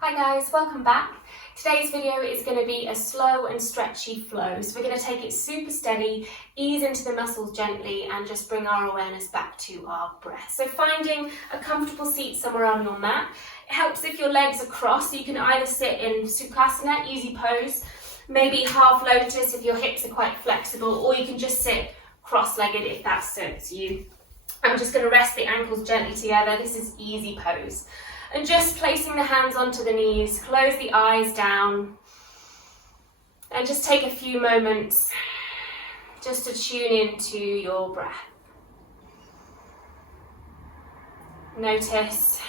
Hi guys, welcome back. Today's video is going to be a slow and stretchy flow. So we're going to take it super steady, ease into the muscles gently and just bring our awareness back to our breath. So finding a comfortable seat somewhere on your mat. It helps if your legs are crossed, so you can either sit in Sukhasana, easy pose, maybe half lotus if your hips are quite flexible, or you can just sit cross-legged if that suits you. I'm just going to rest the ankles gently together. This is easy pose. And just placing the hands onto the knees, close the eyes down, and just take a few moments just to tune into your breath. Notice,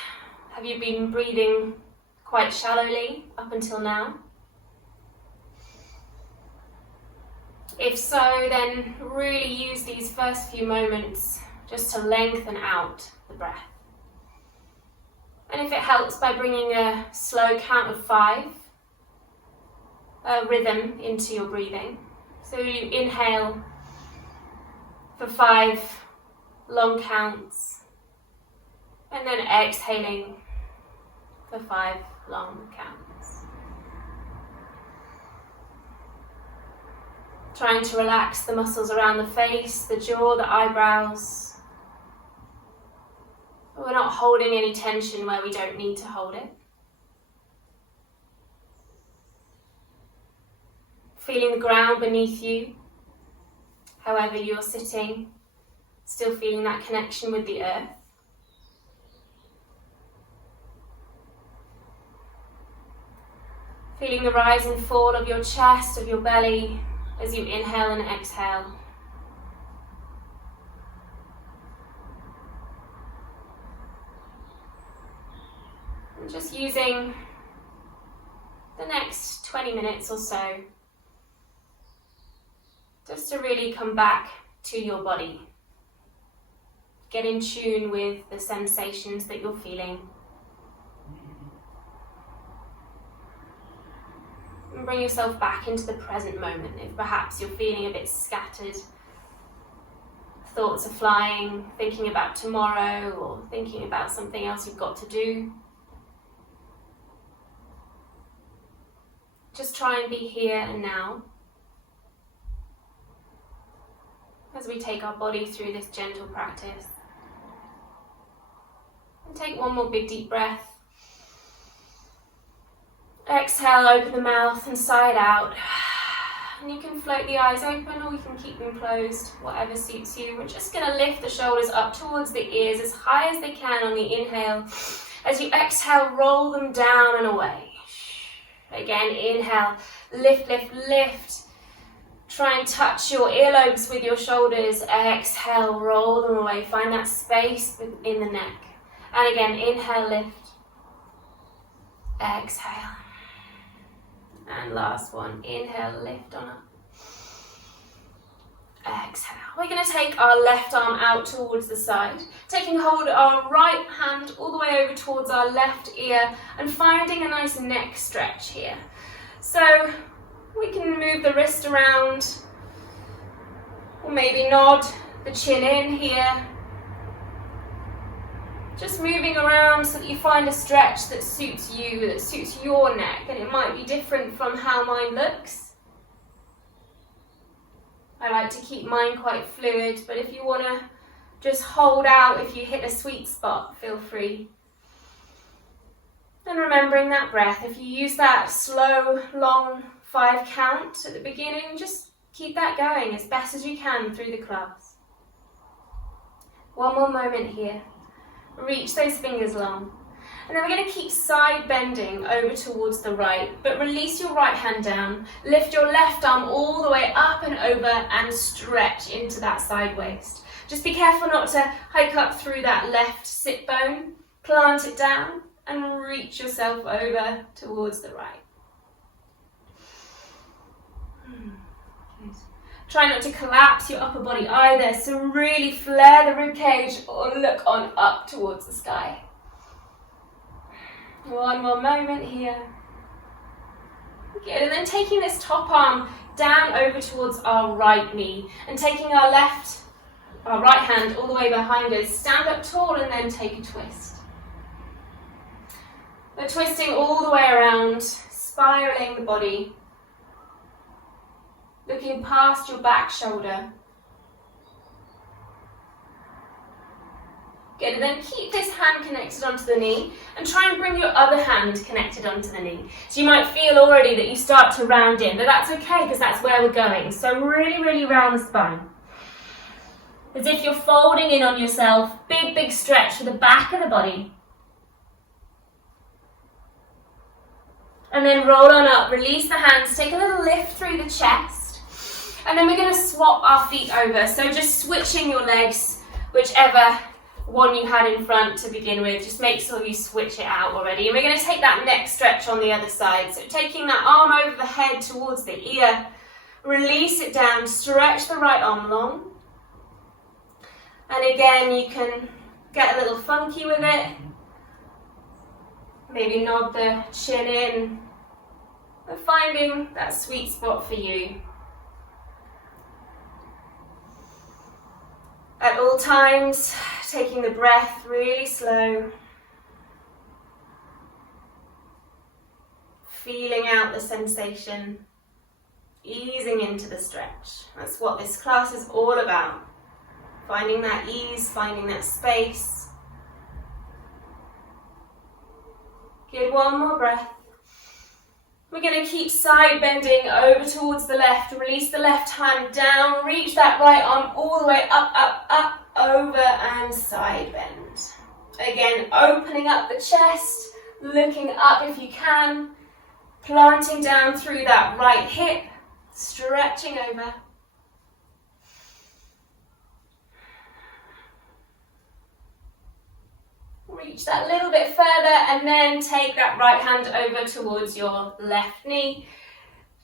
have you been breathing quite shallowly up until now? If so, then really use these first few moments just to lengthen out the breath. And if it helps, by bringing a slow count of 5, a rhythm into your breathing. So you inhale for 5 long counts, and then exhaling for 5 long counts. Trying to relax the muscles around the face, the jaw, the eyebrows. We're not holding any tension where we don't need to hold it. Feeling the ground beneath you, however you're sitting, still feeling that connection with the earth. Feeling the rise and fall of your chest, of your belly, as you inhale and exhale. Just using the next 20 minutes or so just to really come back to your body. Get in tune with the sensations that you're feeling. And bring yourself back into the present moment. If perhaps you're feeling a bit scattered, thoughts are flying, thinking about tomorrow or thinking about something else you've got to do. Just try and be here and now as we take our body through this gentle practice. And take one more big deep breath. Exhale, open the mouth and sigh it out. And you can float the eyes open or you can keep them closed, whatever suits you. We're just going to lift the shoulders up towards the ears as high as they can on the inhale. As you exhale, roll them down and away. Again, inhale, lift, lift, lift. Try and touch your earlobes with your shoulders. Exhale, roll them away. Find that space in the neck. And again, inhale, lift. Exhale. And last one, inhale, lift on up. Exhale. We're going to take our left arm out towards the side, taking hold of our right hand all the way over towards our left ear and finding a nice neck stretch here. So we can move the wrist around or maybe nod the chin in here. Just moving around so that you find a stretch that suits you, that suits your neck, and it might be different from how mine looks. I like to keep mine quite fluid, but if you want to just hold out, if you hit a sweet spot, feel free. And remembering that breath, if you use that slow, long 5 count at the beginning, just keep that going as best as you can through the class. One more moment here. Reach those fingers long. And then we're going to keep side bending over towards the right, but release your right hand down. Lift your left arm all the way up and over and stretch into that side waist. Just be careful not to hike up through that left sit bone. Plant it down and reach yourself over towards the right. Good. Try not to collapse your upper body either, so really flare the ribcage or look on up towards the sky. One more moment here. Good, and then taking this top arm down over towards our right knee and taking our right hand all the way behind us. Stand up tall and then take a twist. We're twisting all the way around, spiraling the body, looking past your back shoulder. Good, and then keep this hand connected onto the knee and try and bring your other hand connected onto the knee. So you might feel already that you start to round in, but that's okay because that's where we're going. So really, really round the spine. As if you're folding in on yourself, big, big stretch for the back of the body. And then roll on up, release the hands, take a little lift through the chest. And then we're going to swap our feet over. So just switching your legs, whichever one you had in front to begin with. Just make sure you switch it out already. And we're going to take that neck stretch on the other side. So taking that arm over the head towards the ear, release it down, stretch the right arm long. And again, you can get a little funky with it. Maybe nod the chin in. But finding that sweet spot for you. At all times, taking the breath really slow. Feeling out the sensation. Easing into the stretch. That's what this class is all about. Finding that ease, finding that space. Good, one more breath. We're going to keep side bending over towards the left. Release the left hand down. Reach that right arm all the way up, up, up, over and side bend. Again, opening up the chest, looking up if you can. Planting down through that right hip, stretching over. Reach that little bit further and then take that right hand over towards your left knee.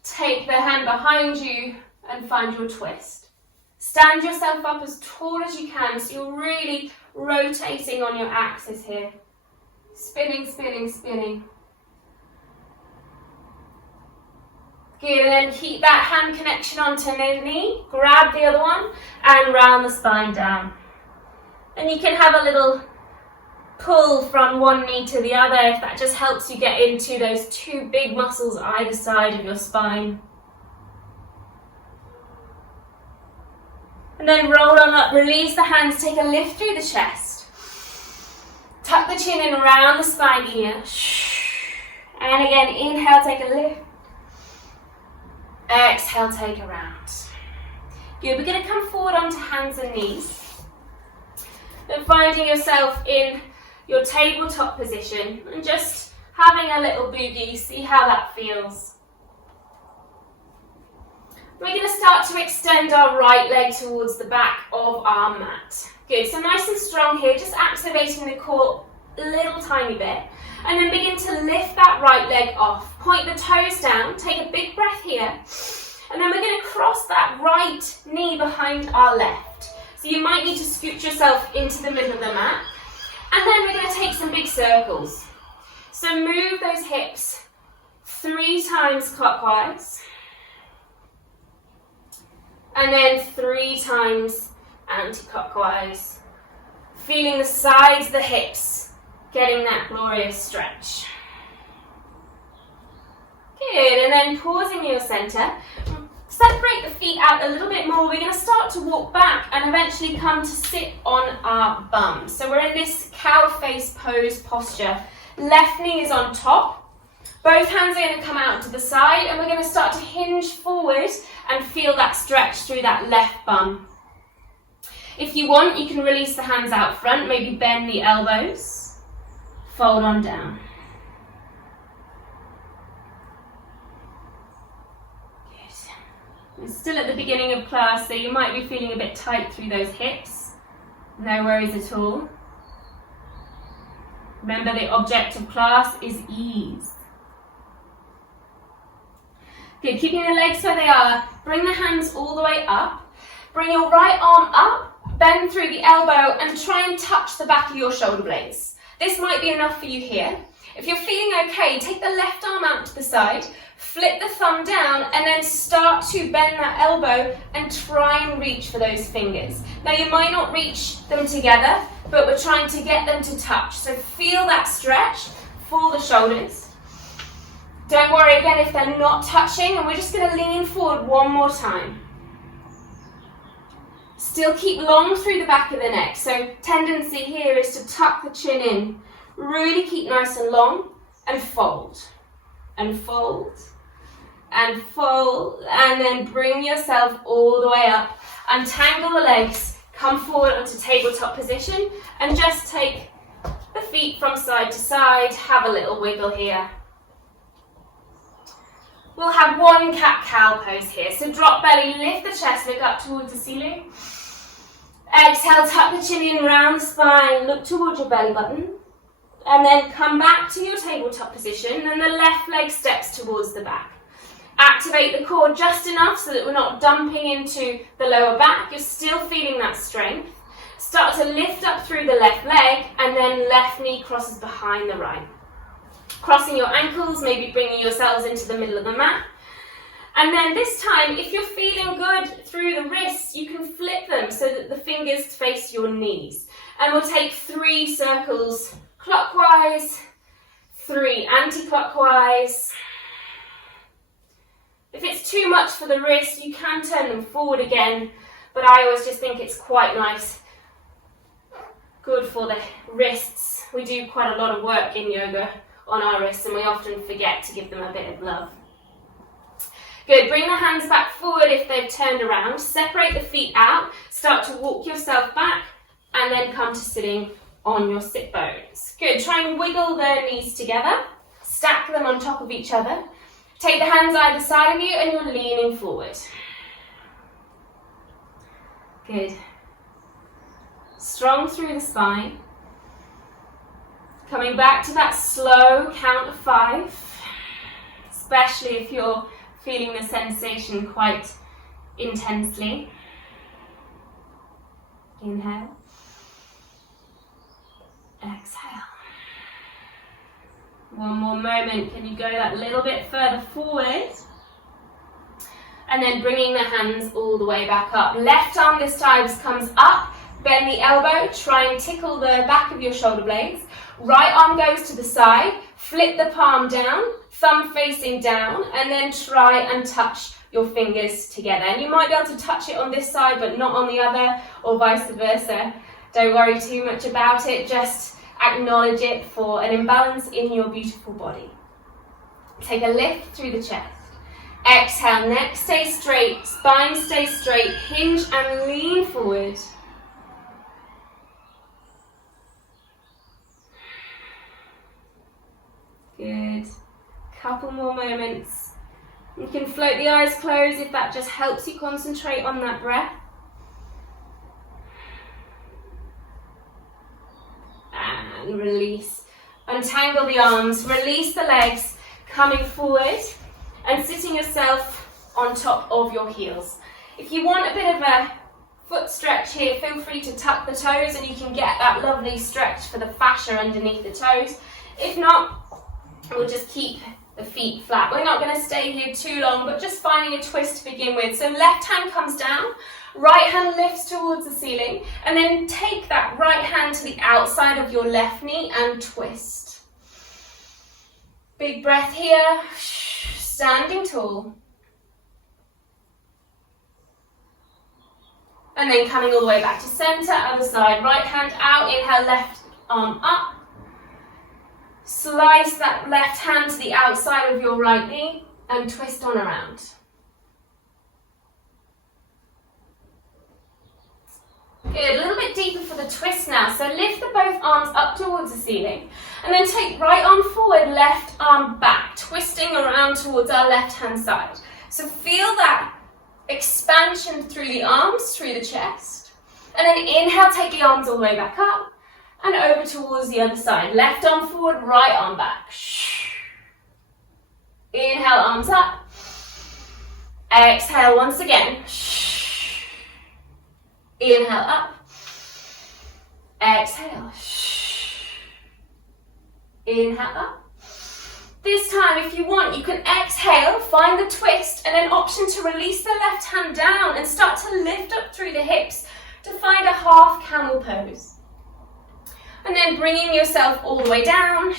Take the hand behind you and find your twist. Stand yourself up as tall as you can so you're really rotating on your axis here. Spinning, spinning, spinning. Good, and then keep that hand connection onto the knee. Grab the other one and round the spine down. And you can have a little pull from one knee to the other if that just helps you get into those two big muscles either side of your spine. And then roll on up, release the hands, take a lift through the chest. Tuck the chin in around the spine here. And again, inhale, take a lift. Exhale, take a round. Good, we're going to come forward onto hands and knees. Then finding yourself in your tabletop position and just having a little boogie, see how that feels. We're going to start to extend our right leg towards the back of our mat. Good, so nice and strong here, just activating the core a little tiny bit. And then begin to lift that right leg off. Point the toes down, take a big breath here. And then we're going to cross that right knee behind our left. So you might need to scoot yourself into the middle of the mat. And then we're going to take some big circles. So move those hips 3 times clockwise. And then 3 times anti-clockwise. Feeling the sides of the hips, getting that glorious stretch. Good, and then pausing in your center. Separate the feet out a little bit more. We're going to start to walk back and eventually come to sit on our bum. So we're in this cow face pose posture. Left knee is on top. Both hands are going to come out to the side and we're going to start to hinge forward and feel that stretch through that left bum. If you want, you can release the hands out front, maybe bend the elbows, fold on down. We're still at the beginning of class, so you might be feeling a bit tight through those hips. No worries at all. Remember, the object of class is ease. Good, keeping the legs where they are. Bring the hands all the way up. Bring your right arm up, bend through the elbow, and try and touch the back of your shoulder blades. This might be enough for you here. If you're feeling okay, take the left arm out to the side, flip the thumb down, and then start to bend that elbow and try and reach for those fingers. Now you might not reach them together, but we're trying to get them to touch. So feel that stretch for the shoulders. Don't worry again if they're not touching, and we're just going to lean forward one more time. Still keep long through the back of the neck, so tendency here is to tuck the chin in. Really keep nice and long, and fold, and fold, and fold, and then bring yourself all the way up. Untangle the legs, come forward onto tabletop position, and just take the feet from side to side. Have a little wiggle here. We'll have one cat-cow pose here. So drop belly, lift the chest, look up towards the ceiling. Exhale, tuck the chin in, round the spine, look towards your belly button. And then come back to your tabletop position, and the left leg steps towards the back. Activate the core just enough so that we're not dumping into the lower back. You're still feeling that strength. Start to lift up through the left leg, and then left knee crosses behind the right. Crossing your ankles, maybe bringing yourselves into the middle of the mat. And then this time, if you're feeling good through the wrists, you can flip them so that the fingers face your knees. And we'll take 3 circles clockwise, 3 anti-clockwise. If it's too much for the wrist, you can turn them forward again, but I always just think it's quite nice. Good for the wrists. We do quite a lot of work in yoga on our wrists, and we often forget to give them a bit of love. Good, bring the hands back forward if they've turned around. Separate the feet out, start to walk yourself back, and then come to sitting on your sit bones. Good, try and wiggle the knees together. Stack them on top of each other. Take the hands either side of you, and you're leaning forward. Good. Strong through the spine. Coming back to that slow count of 5, especially if you're feeling the sensation quite intensely. Inhale. Exhale. One more moment. Can you go that little bit further forward? And then bringing the hands all the way back up. Left arm this time comes up. Bend the elbow. Try and tickle the back of your shoulder blades. Right arm goes to the side. Flip the palm down. Thumb facing down. And then try and touch your fingers together. And you might be able to touch it on this side but not on the other, or vice versa. Don't worry too much about it. Just acknowledge it for an imbalance in your beautiful body. Take a lift through the chest. Exhale, neck stay straight, spine stay straight, hinge and lean forward. Good. Couple more moments. You can float the eyes closed if that just helps you concentrate on that breath. And release. Untangle the arms, release the legs, coming forward and sitting yourself on top of your heels. If you want a bit of a foot stretch here, feel free to tuck the toes and you can get that lovely stretch for the fascia underneath the toes. If not, we'll just keep the feet flat. We're not going to stay here too long, but just finding a twist to begin with. So left hand comes down, right hand lifts towards the ceiling, and then take that right hand to the outside of your left knee and twist. Big breath here, standing tall. And then coming all the way back to center, other side, right hand out, inhale, left arm up. Slice that left hand to the outside of your right knee and twist on around. Good, a little bit deeper for the twist now. So lift the both arms up towards the ceiling and then take right arm forward, left arm back, twisting around towards our left hand side. So feel that expansion through the arms, through the chest. And then inhale, take the arms all the way back up. And over towards the other side. Left arm forward, right arm back. Inhale, arms up. Exhale once again. Inhale up. Exhale. Inhale up. This time, if you want, you can exhale, find the twist, and then option to release the left hand down and start to lift up through the hips to find a half camel pose. And then bringing yourself all the way down.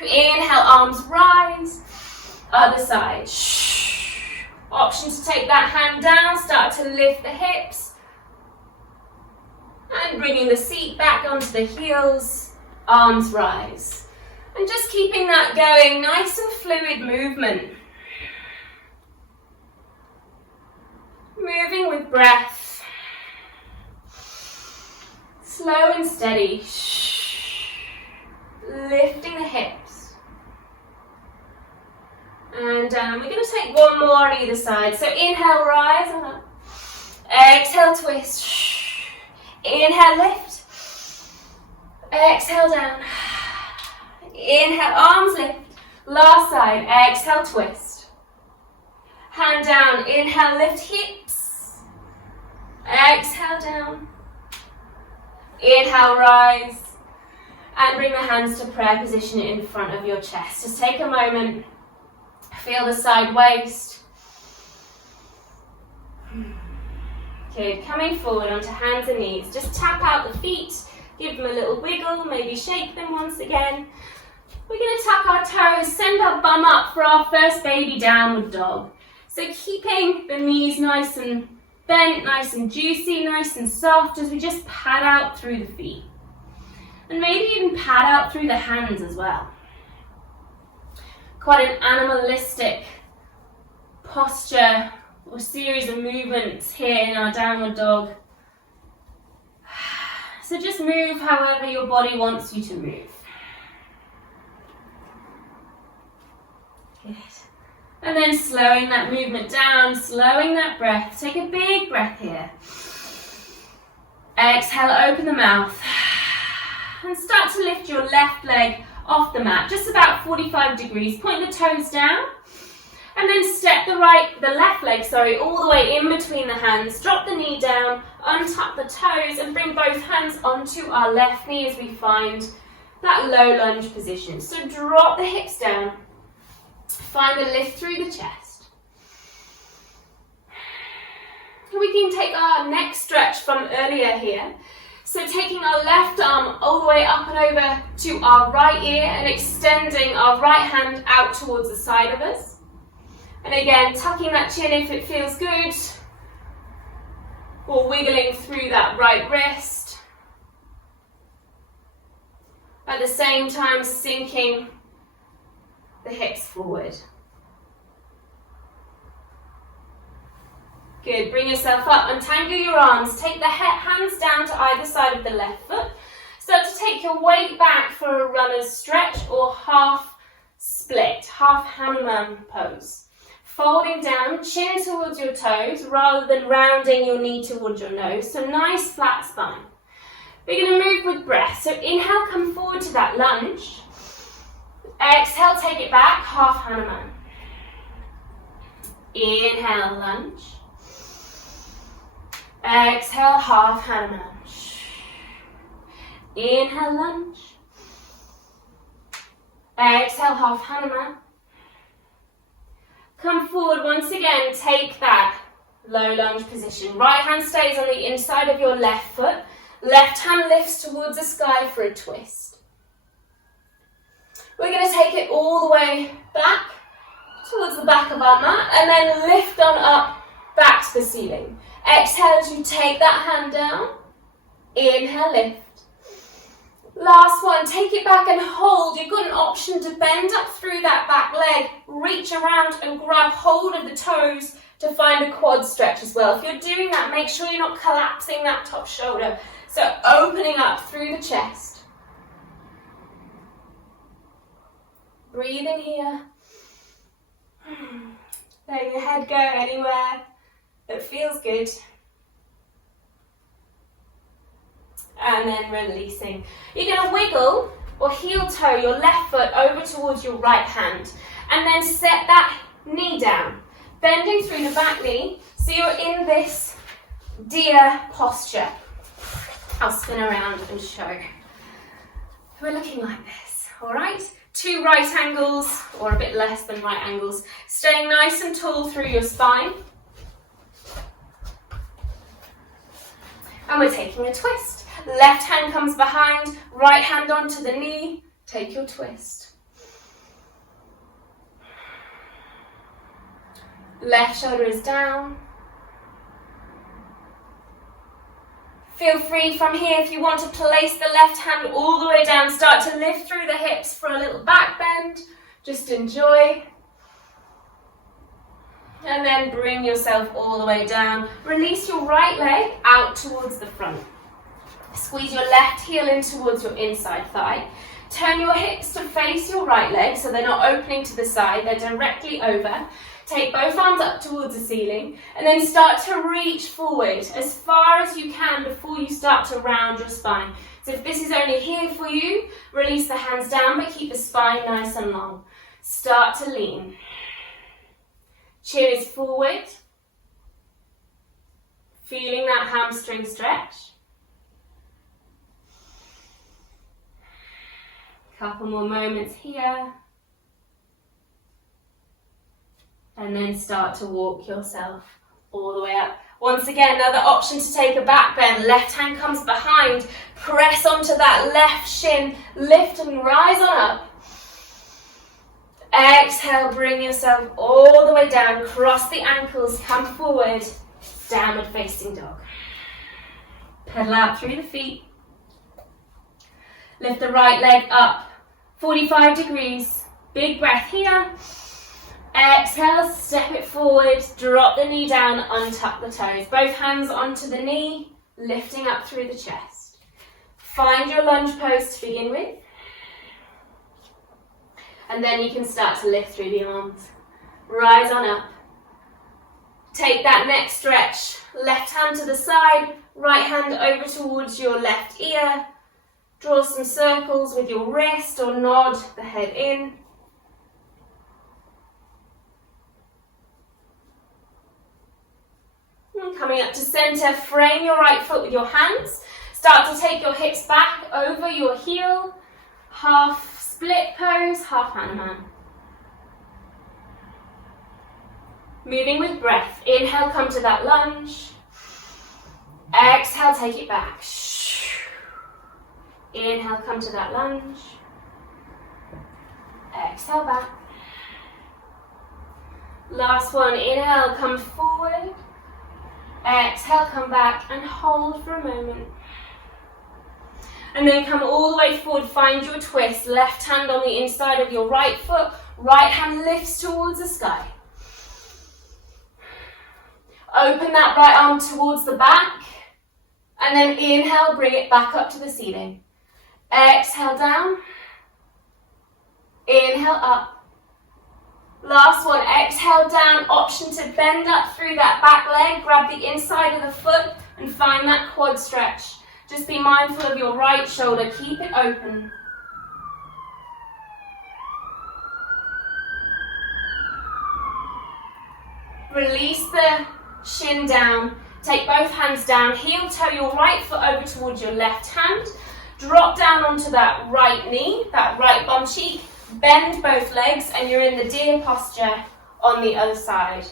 Inhale arms rise. Other side. Option to take that hand down, start to lift the hips. And bringing the seat back onto the heels, arms rise. And just keeping that going, nice and fluid movement. Moving with breath. Slow and steady. Lifting the hips. And we're going to take one more on either side. So inhale, rise. Exhale, twist. Inhale, lift. Exhale, down. Inhale, arms lift. Last side. Exhale, twist. Hand down. Inhale, lift hips. Exhale, down. Inhale, rise. And bring the hands to prayer position in front of your chest. Just take a moment. Feel the side waist. Good. Coming forward onto hands and knees. Just tap out the feet. Give them a little wiggle. Maybe shake them once again. We're going to tap our toes. Send our bum up for our first baby downward dog. So keeping the knees nice and bent, nice and juicy, nice and soft as we just pad out through the feet. And maybe even pad out through the hands as well. Quite an animalistic posture or series of movements here in our downward dog. So just move however your body wants you to move. Good. And then slowing that movement down, slowing that breath. Take a big breath here. Exhale, open the mouth. And start to lift your left leg off the mat, just about 45 degrees. Point the toes down. And then step the left leg, all the way in between the hands. Drop the knee down, untuck the toes, and bring both hands onto our left knee as we find that low lunge position. So drop the hips down. Find the lift through the chest. We can take our neck stretch from earlier here. So taking our left arm all the way up and over to our right ear and extending our right hand out towards the side of us. And again, tucking that chin if it feels good, or wiggling through that right wrist. At the same time, sinking the hips forward. Good, bring yourself up, untangle your arms, take the hands down to either side of the left foot. Start to take your weight back for a runner's stretch or half split, half Hanuman pose. Folding down, chin towards your toes rather than rounding your knee towards your nose. So nice flat spine. We're going to move with breath. So inhale, come forward to that lunge. Exhale, take it back, half Hanuman. Inhale, lunge. Exhale, half Hanuman. Inhale, lunge. Exhale, half Hanuman. Come forward once again, take that low lunge position. Right hand stays on the inside of your left foot. Left hand lifts towards the sky for a twist. We're going to take it all the way back towards the back of our mat and then lift on up back to the ceiling. Exhale as you take that hand down. Inhale, lift. Last one, take it back and hold. You've got an option to bend up through that back leg, reach around and grab hold of the toes to find a quad stretch as well. If you're doing that, make sure you're not collapsing that top shoulder. So opening up through the chest. Breathing here. Letting your head go anywhere that feels good. And then releasing. You're going to wiggle or heel toe your left foot over towards your right hand. And then set that knee down. Bending through the back knee. So you're in this deer posture. I'll spin around and show. We're looking like this, all right? 2 right angles, or a bit less than right angles. Staying nice and tall through your spine. And we're taking a twist. Left hand comes behind, right hand onto the knee. Take your twist. Left shoulder is down. Feel free from here, if you want to place the left hand all the way down, start to lift through the hips for a little back bend. Just enjoy. And then bring yourself all the way down. Release your right leg out towards the front. Squeeze your left heel in towards your inside thigh. Turn your hips to face your right leg so they're not opening to the side, they're directly over. Take both arms up towards the ceiling and then start to reach forward as far as you can before you start to round your spine. So if this is only here for you, release the hands down but keep the spine nice and long. Start to lean. Chin is forward. Feeling that hamstring stretch. Couple more moments here. And then start to walk yourself all the way up. Once again, another option to take a back bend. Left hand comes behind. Press onto that left shin. Lift and rise on up. Exhale, bring yourself all the way down. Cross the ankles, come forward. Downward facing dog. Pedal out through the feet. Lift the right leg up. 45 degrees. Big breath here. Exhale, step it forward, drop the knee down, untuck the toes. Both hands onto the knee, lifting up through the chest. Find your lunge pose to begin with. And then you can start to lift through the arms. Rise on up. Take that neck stretch. Left hand to the side, right hand over towards your left ear. Draw some circles with your wrist or nod the head in. Coming up to center, frame your right foot with your hands. Start to take your hips back over your heel. Half split pose, half Hanuman. Moving with breath. Inhale, come to that lunge. Exhale, take it back. Inhale, come to that lunge. Exhale, back. Last one, inhale, come forward. Exhale, come back and hold for a moment. And then come all the way forward, find your twist. Left hand on the inside of your right foot. Right hand lifts towards the sky. Open that right arm towards the back. And then inhale, bring it back up to the ceiling. Exhale down. Inhale up. Last one, exhale down, option to bend up through that back leg, grab the inside of the foot and find that quad stretch. Just be mindful of your right shoulder, keep it open. Release the shin down, take both hands down, heel toe your right foot over towards your left hand, drop down onto that right knee, that right bum cheek. Bend both legs and you're in the deer posture on the other side.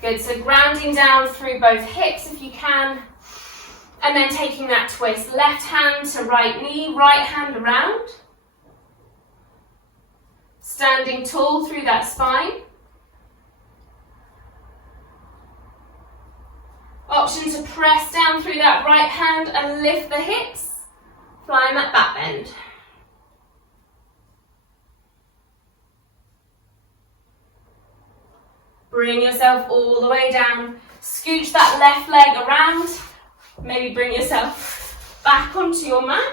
Good, so grounding down through both hips if you can. And then taking that twist. Left hand to right knee, right hand around. Standing tall through that spine. Option to press down through that right hand and lift the hips. Find that back bend. Bring yourself all the way down. Scooch that left leg around. Maybe bring yourself back onto your mat.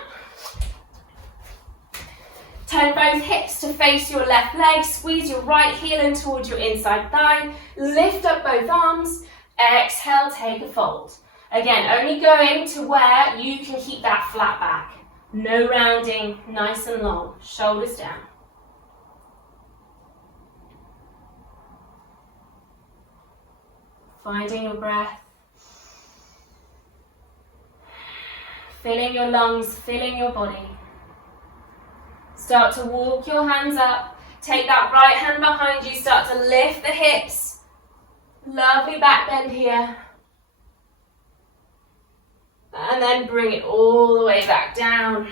Turn both hips to face your left leg. Squeeze your right heel in towards your inside thigh. Lift up both arms. Exhale, take a fold. Again, only going to where you can keep that flat back. No rounding, nice and long. Shoulders down. Finding your breath, filling your lungs, filling your body. Start to walk your hands up, take that right hand behind you, start to lift the hips. Lovely back bend here. And then bring it all the way back down.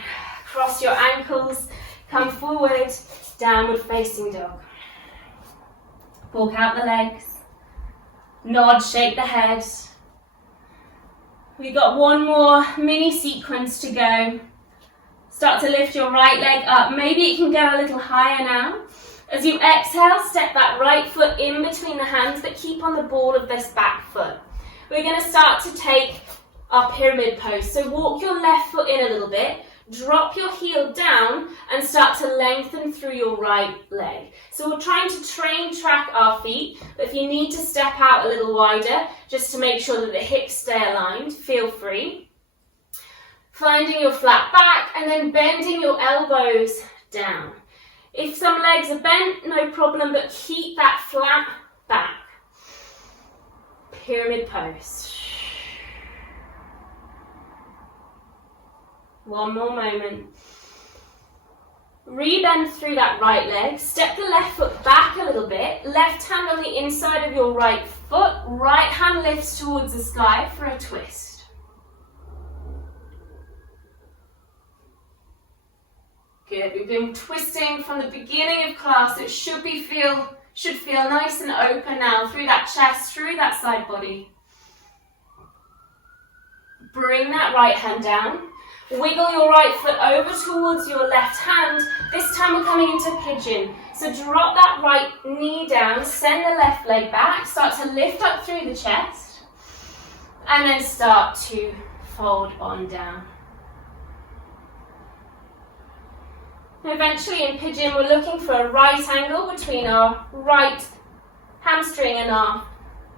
Cross your ankles, come forward, downward facing dog. Walk out the legs. Nod, shake the head. We've got one more mini sequence to go. Start to lift your right leg up. Maybe it can go a little higher now. As you exhale, step that right foot in between the hands, but keep on the ball of this back foot. We're going to start to take our pyramid pose. So walk your left foot in a little bit, drop your heel down and start to lengthen through your right leg. So we're trying to track our feet, but if you need to step out a little wider, just to make sure that the hips stay aligned, feel free. Finding your flat back and then bending your elbows down. If some legs are bent, no problem, but keep that flat back. Pyramid pose. One more moment. Rebend through that right leg. Step the left foot back a little bit. Left hand on the inside of your right foot. Right hand lifts towards the sky for a twist. Good. We've been twisting from the beginning of class. It should feel nice and open now through that chest, through that side body. Bring that right hand down. Wiggle your right foot over towards your left hand. This time we're coming into pigeon. So drop that right knee down, send the left leg back, start to lift up through the chest, and then start to fold on down. Eventually in pigeon, we're looking for a right angle between our right hamstring and our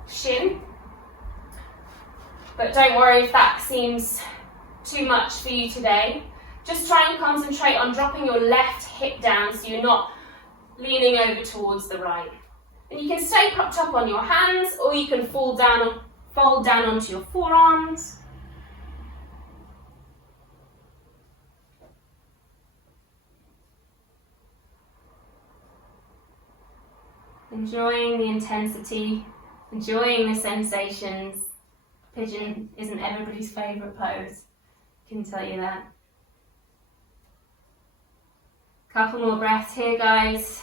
shin. But don't worry if that seems too much for you today. Just try and concentrate on dropping your left hip down so you're not leaning over towards the right. And you can stay propped up on your hands, or you can fold down onto your forearms. Enjoying the intensity, enjoying the sensations. Pigeon isn't everybody's favourite pose, I can tell you that. Couple more breaths here, guys.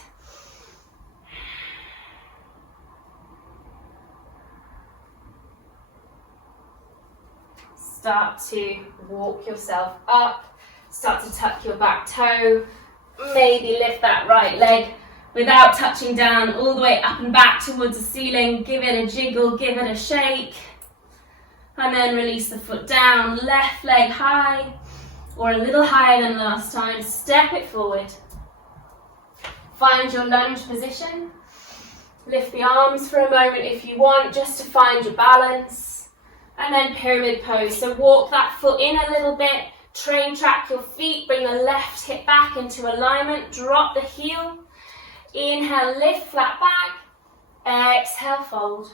Start to walk yourself up, start to tuck your back toe, maybe lift that right leg without touching down all the way up and back towards the ceiling. Give it a jiggle, give it a shake. And then release the foot down, left leg high, or a little higher than last time. Step it forward. Find your lunge position. Lift the arms for a moment if you want, just to find your balance. And then pyramid pose. So walk that foot in a little bit, track your feet, bring the left hip back into alignment, drop the heel. Inhale, lift, flat back. Exhale, fold.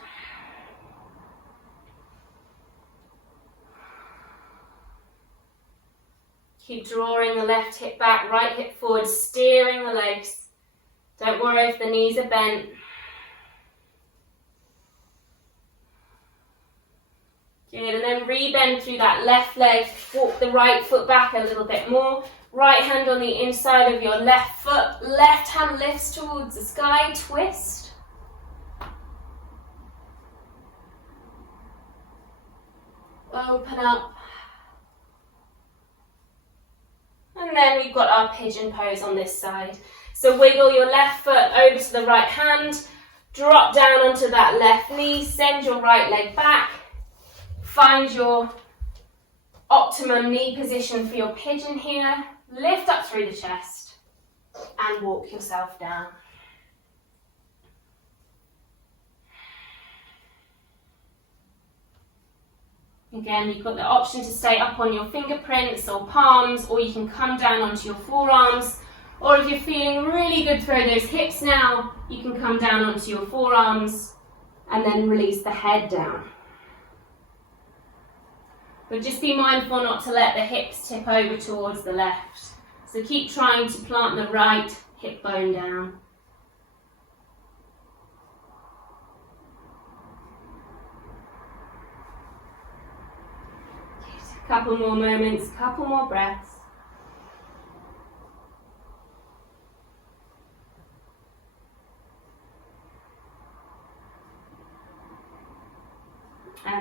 Keep drawing the left hip back, right hip forward, steering the legs. Don't worry if the knees are bent. Good, and then rebend through that left leg, walk the right foot back a little bit more. Right hand on the inside of your left foot, left hand lifts towards the sky, twist. Open up. And then we've got our pigeon pose on this side. So wiggle your left foot over to the right hand, drop down onto that left knee, send your right leg back, find your optimum knee position for your pigeon here, lift up through the chest and walk yourself down. Again, you've got the option to stay up on your fingerprints or palms, or you can come down onto your forearms. Or if you're feeling really good through those hips now, you can come down onto your forearms and then release the head down. But just be mindful not to let the hips tip over towards the left. So keep trying to plant the right hip bone down. Couple more moments, couple more breaths.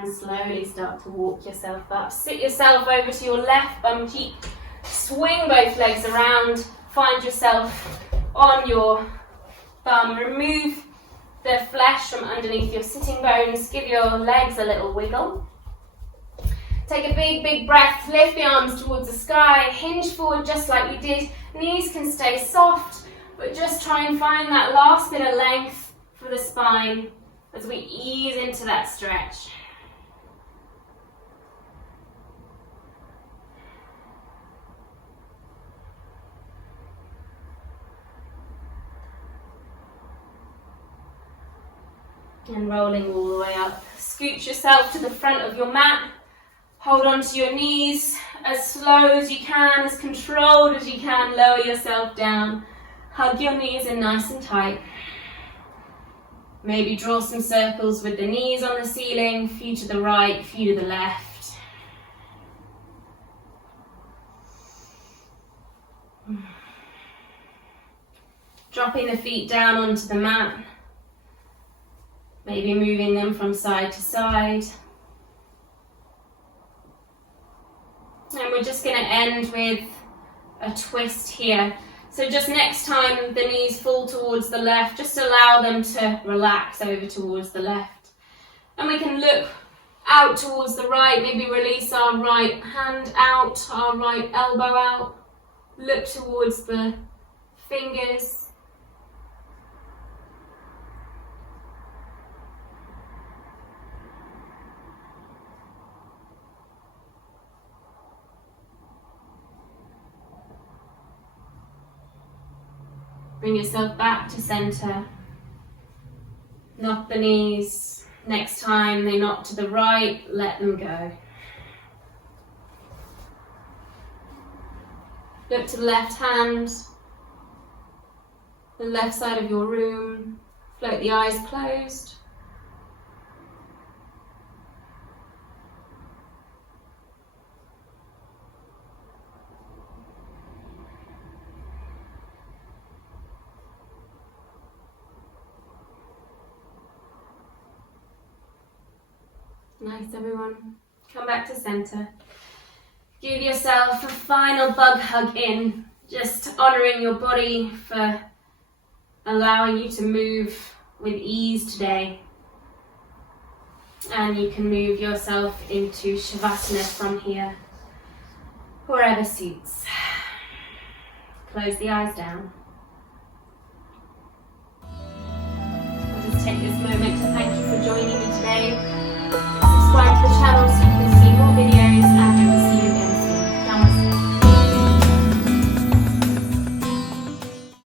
and slowly start to walk yourself up. Sit yourself over to your left bum cheek, swing both legs around, find yourself on your bum. Remove the flesh from underneath your sitting bones, give your legs a little wiggle. Take a big, big breath, lift the arms towards the sky, hinge forward just like we did. Knees can stay soft, but just try and find that last bit of length for the spine as we ease into that stretch. And rolling all the way up. Scoot yourself to the front of your mat. Hold on to your knees as slow as you can, as controlled as you can. Lower yourself down. Hug your knees in nice and tight. Maybe draw some circles with the knees on the ceiling, feet to the right, feet to the left. Dropping the feet down onto the mat. Maybe moving them from side to side. And we're just going to end with a twist here. So just next time the knees fall towards the left, just allow them to relax over towards the left. And we can look out towards the right, maybe release our right hand out, our right elbow out. Look towards the fingers. Bring yourself back to center. Knock the knees. Next time they knock to the right, let them go. Look to the left hand, the left side of your room. Float the eyes closed. Nice, everyone. Come back to center. Give yourself a final bug hug in, just honoring your body for allowing you to move with ease today. And you can move yourself into Shavasana from here, wherever suits. Close the eyes down. I'll just take this moment